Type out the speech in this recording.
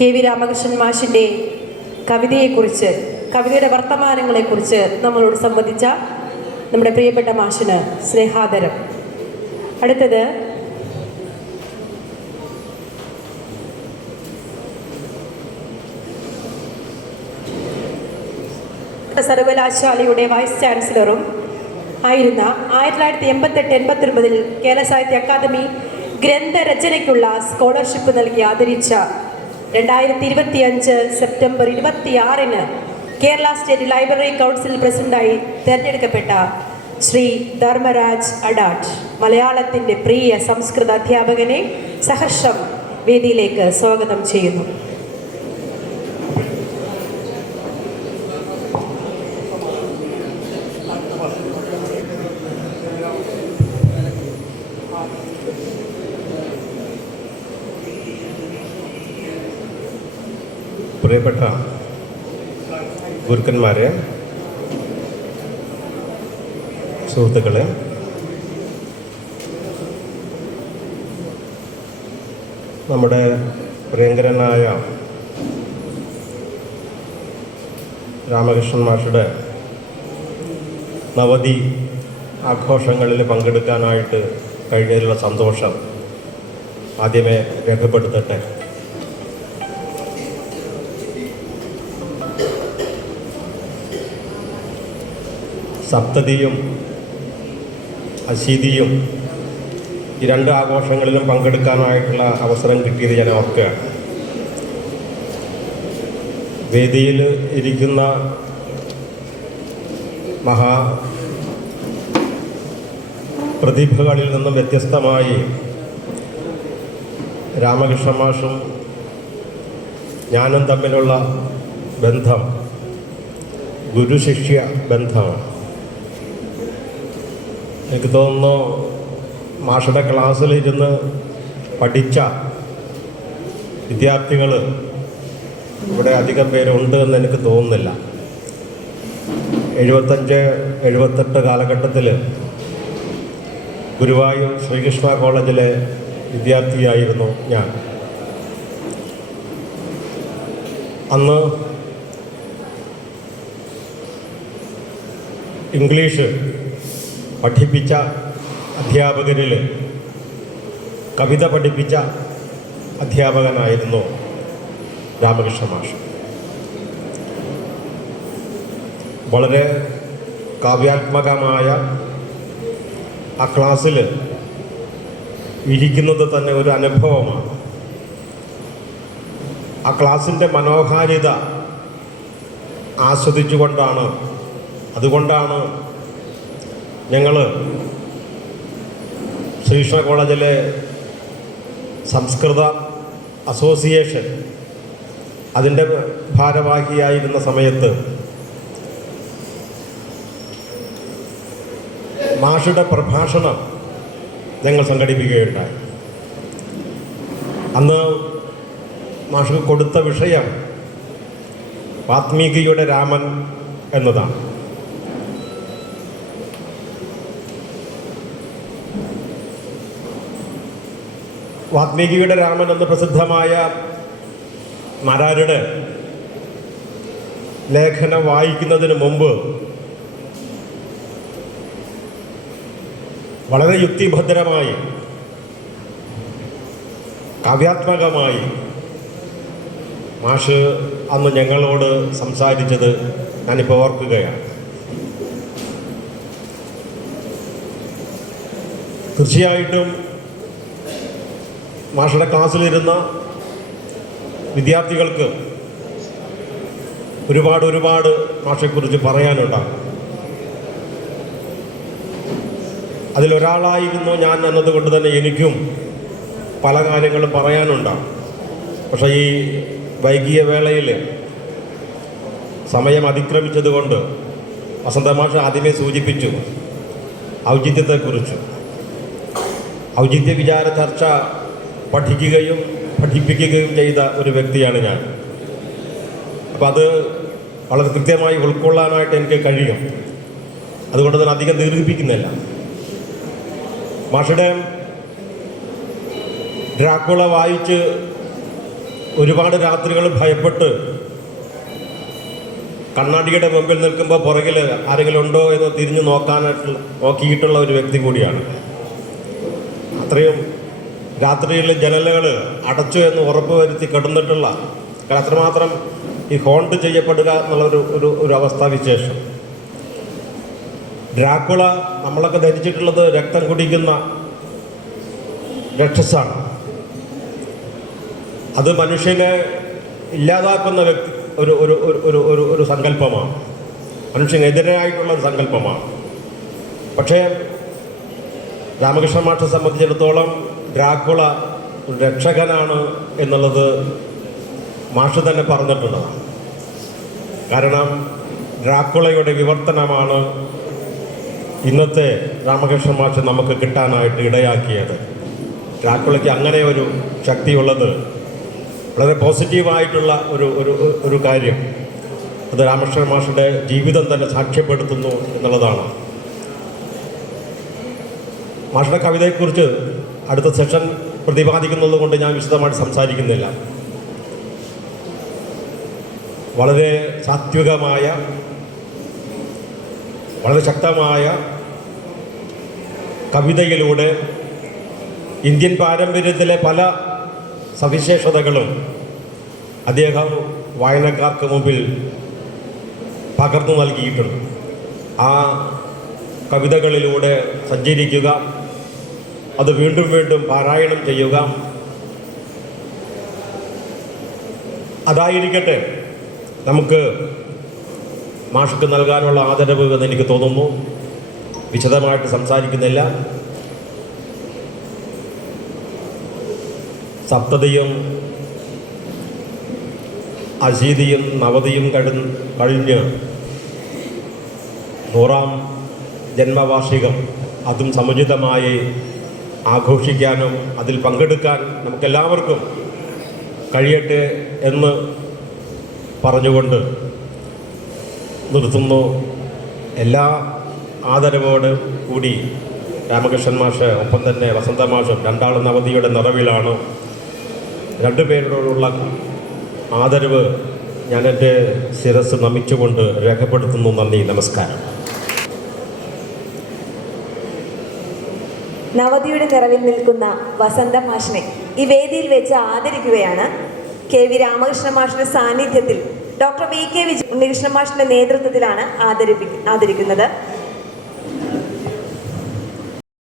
K V Ramakrishnan മാഷിന്റെ കവിതയെക്കുറിച്ച് കവിതയുടെ വർത്തമാനങ്ങളെക്കുറിച്ച് നമ്മളോട് സംബന്ധിച്ച നമ്മുടെ പ്രിയപ്പെട്ട മാഷിന് സ്നേഹാദരം. അടുത്തത് സർവകലാശാലയുടെ വൈസ് ചാൻസലറും ആയിരുന്ന ആയിരത്തി തൊള്ളായിരത്തി എൺപത്തെട്ട് എൺപത്തൊൻപതിൽ കേരള സാഹിത്യ അക്കാദമി ഗ്രന്ഥരചനയ്ക്കുള്ള സ്കോളർഷിപ്പ് നൽകി ആദരിച്ച രണ്ടായിരത്തി ഇരുപത്തി അഞ്ച് സെപ്റ്റംബർ ഇരുപത്തിയാറിന് കേരള സ്റ്റേറ്റ് ലൈബ്രറി കൗൺസിൽ പ്രസിഡന്റായി തിരഞ്ഞെടുക്കപ്പെട്ട ശ്രീ ധർമ്മരാജ് അഡാട്ട് മലയാളത്തിന്റെ പ്രിയ സംസ്കൃത അധ്യാപകനെ സഹർഷം വേദിയിലേക്ക് സ്വാഗതം ചെയ്യുന്നു. പ്രിയപ്പെട്ട ഗുരുക്കന്മാരെ സുഹൃത്തുക്കളെ നമ്മുടെ പ്രിയങ്കരനായ രാമകൃഷ്ണൻ മാഷുടെ നവതി ആഘോഷങ്ങളിൽ പങ്കെടുക്കാനായിട്ട് കഴിഞ്ഞതിലുള്ള സന്തോഷം ആദ്യമേ രേഖപ്പെടുത്തട്ടെ. സപ്തതിയും അശീതിയും ഈ രണ്ട് ആഘോഷങ്ങളിലും പങ്കെടുക്കാനായിട്ടുള്ള അവസരം കിട്ടിയത് ഞാൻ ഓർക്കുകയാണ്. വേദിയിൽ ഇരിക്കുന്ന മഹാ പ്രതിഭകളിൽ നിന്നും വ്യത്യസ്തമായി രാമകൃഷ്ണ മാഷും ഞാനും തമ്മിലുള്ള ബന്ധം ഗുരുശിഷ്യ ബന്ധമാണ്. എനിക്ക് തോന്നുന്നു മാഷയുടെ ക്ലാസ്സിലിരുന്ന് പഠിച്ച വിദ്യാർത്ഥികൾ ഇവിടെ അധികം പേരുണ്ട് എന്ന് എനിക്ക് തോന്നുന്നില്ല. എഴുപത്തഞ്ച് എഴുപത്തെട്ട് കാലഘട്ടത്തിൽ ഗുരുവായൂർ ശ്രീകൃഷ്ണ കോളേജിലെ വിദ്യാർത്ഥിയായിരുന്നു ഞാൻ. അന്ന് ഇംഗ്ലീഷ് പഠിപ്പിച്ച അധ്യാപകരിൽ കവിത പഠിപ്പിച്ച അധ്യാപകനായിരുന്നു രാമകൃഷ്ണ മാഷ്. വളരെ കാവ്യാത്മകമായ ആ ക്ലാസ്സിൽ ഇരിക്കുന്നത് തന്നെ ഒരു അനുഭവമാണ്. ആ ക്ലാസ്സിന്റെ മനോഹാരിത ആസ്വദിച്ചുകൊണ്ടാണ് അതുകൊണ്ടാണ് ഞങ്ങൾ ശ്രീകൃഷ്ണ കോളേജിലെ സംസ്കൃത അസോസിയേഷൻ അതിന്റെ ഭാരവാഹിയായിരുന്ന സമയത്ത് മാഷുടെ പ്രഭാഷണം ഞങ്ങൾ സംഘടിപ്പിക്കുകയുണ്ടായി. അന്ന് മാഷ് കൊടുത്ത വിഷയം വാത്മീകിയുടെ രാമൻ എന്നതാണ്. വാത്മീകിയുടെ രാമൻ എന്ന പ്രസിദ്ധമായ മാരാരുടെ ലേഖനം വായിക്കുന്നതിന് മുമ്പ് വളരെ യുക്തിഭദ്രമായി കാവ്യാത്മകമായി മാഷ് അന്ന് ഞങ്ങളോട് സംസാരിച്ചത് ഞാനിപ്പോൾ ഓർക്കുകയാണ്. തീർച്ചയായിട്ടും മാഷയുടെ ക്ലാസ്സിലിരുന്ന വിദ്യാർത്ഥികൾക്ക് ഒരുപാട് ഒരുപാട് മാഷെക്കുറിച്ച് പറയാനുണ്ടാകും. അതിലൊരാളായിരുന്നു ഞാൻ എന്നതുകൊണ്ട് തന്നെ എനിക്കും പല കാര്യങ്ങളും പറയാനുണ്ടാകും. പക്ഷേ ഈ വൈകിയ വേളയിൽ സമയം അതിക്രമിച്ചതുകൊണ്ട് വസന്തമാഷ ആദ്യമേ സൂചിപ്പിച്ചു ഔചിത്യത്തെക്കുറിച്ച്. ഔചിത്യ വിചാര ചർച്ച പഠിക്കുകയും പഠിപ്പിക്കുകയും ചെയ്ത ഒരു വ്യക്തിയാണ് ഞാൻ. അപ്പം അത് വളരെ കൃത്യമായി ഉൾക്കൊള്ളാനായിട്ട് എനിക്ക് കഴിയും. അതുകൊണ്ട് തന്നെ അധികം ദീർഘിപ്പിക്കുന്നില്ല. മാഷയുടെ ഡ്രാക്കുള വായിച്ച് ഒരുപാട് രാത്രികൾ ഭയപ്പെട്ട് കണ്ണാടിയുടെ മുമ്പിൽ നിൽക്കുമ്പോൾ പുറകിൽ ആരെങ്കിലും ഉണ്ടോ എന്ന് തിരിഞ്ഞു നോക്കാനായിട്ട് നോക്കിയിട്ടുള്ള ഒരു വ്യക്തി കൂടിയാണ്. അത്രയും രാത്രിയിൽ ജനലുകൾ അടച്ചു എന്ന് ഉറപ്പ് വരുത്തി കിടന്നിട്ടുള്ള അത്രമാത്രം ഈ ഹോണ്ട് ചെയ്യപ്പെടുക എന്നുള്ളൊരു ഒരു ഒരു അവസ്ഥാവിശേഷം ഡ്രാക്കുള നമ്മളൊക്കെ ധരിച്ചിട്ടുള്ളത് രക്തം കുടിക്കുന്ന രക്ഷസാണ്. അത് മനുഷ്യനെ ഇല്ലാതാക്കുന്ന വ്യക്തി ഒരു ഒരു ഒരു ഒരു ഒരു ഒരു സങ്കല്പമാണ്. മനുഷ്യനെതിരായിട്ടുള്ള ഒരു സങ്കല്പമാണ്. പക്ഷേ രാമകൃഷ്ണ മാഷെ സംബന്ധിച്ചിടത്തോളം ഡ്രാക്കുള രക്ഷകനാണ് എന്നുള്ളത് മാഷ് തന്നെ പറഞ്ഞിട്ടുള്ളതാണ് കാരണം ഡ്രാക്കുളയുടെ വിവർത്തനമാണ് ഇന്നത്തെ രാമകൃഷ്ണ മാഷ് നമുക്ക് കിട്ടാനായിട്ട് ഇടയാക്കിയത്. ഡ്രാക്കുളയ്ക്ക് അങ്ങനെ ഒരു ശക്തിയുള്ളത് വളരെ പോസിറ്റീവായിട്ടുള്ള ഒരു ഒരു ഒരു കാര്യം. അത് രാമകൃഷ്ണ മാഷിന്റെ ജീവിതം തന്നെ സാക്ഷ്യപ്പെടുത്തുന്നു എന്നുള്ളതാണ്. മാഷിയുടെ കവിതയെക്കുറിച്ച് അടുത്ത സെഷൻ പ്രതിപാദിക്കുന്നത് കൊണ്ട് ഞാൻ വിശദമായിട്ട് സംസാരിക്കുന്നില്ല. വളരെ സാത്വികമായ വളരെ ശക്തമായ കവിതയിലൂടെ ഇന്ത്യൻ പാരമ്പര്യത്തിലെ പല സവിശേഷതകളും അദ്ദേഹം വായനക്കാർക്ക് മുമ്പിൽ പകർന്നു നൽകിയിട്ടുണ്ട്. ആ കവിതകളിലൂടെ സഞ്ചരിക്കുക അത് വീണ്ടും വീണ്ടും പാരായണം ചെയ്യുക. അതായിരിക്കട്ടെ നമുക്ക് മാഷക്ക് നൽകാനുള്ള ആദരവ് എന്ന് എനിക്ക് തോന്നുന്നു. വിശദമായിട്ട് സംസാരിക്കുന്നില്ല. സപ്തതിയും അശീതിയും നവതിയും കഴി കഴിഞ്ഞ് നൂറാം ജന്മവാർഷികം അതും സമുചിതമായി ആഘോഷിക്കാനും അതിൽ പങ്കെടുക്കാൻ നമുക്കെല്ലാവർക്കും കഴിയട്ടെ എന്ന് പറഞ്ഞുകൊണ്ട് നിർത്തുന്നു. എല്ലാ ആദരവോട് കൂടി രാമകൃഷ്ണൻ മാഷ് ഒപ്പം തന്നെ വസന്ത മാഷും രണ്ടാളും നവതിയുടെ നിറവിലാണ്. രണ്ടുപേരോടുള്ള ആദരവ് ഞാൻ എന്റെ ശിരസ് നമിച്ചുകൊണ്ട് രേഖപ്പെടുത്തുന്നു. നന്ദി നമസ്കാരം. നവതിയുടെ നിറവിൽ നിൽക്കുന്ന വസന്ത മാഷിനെ ഈ വേദിയിൽ വെച്ച് ആദരിക്കുകയാണ് കെ വി രാമകൃഷ്ണ മാഷിന്റെ സാന്നിധ്യത്തിൽ doctor V K Vijaya Unnikrishna മാഷിന്റെ നേതൃത്വത്തിലാണ് ആദരിപ്പി ആദരിക്കുന്നത്.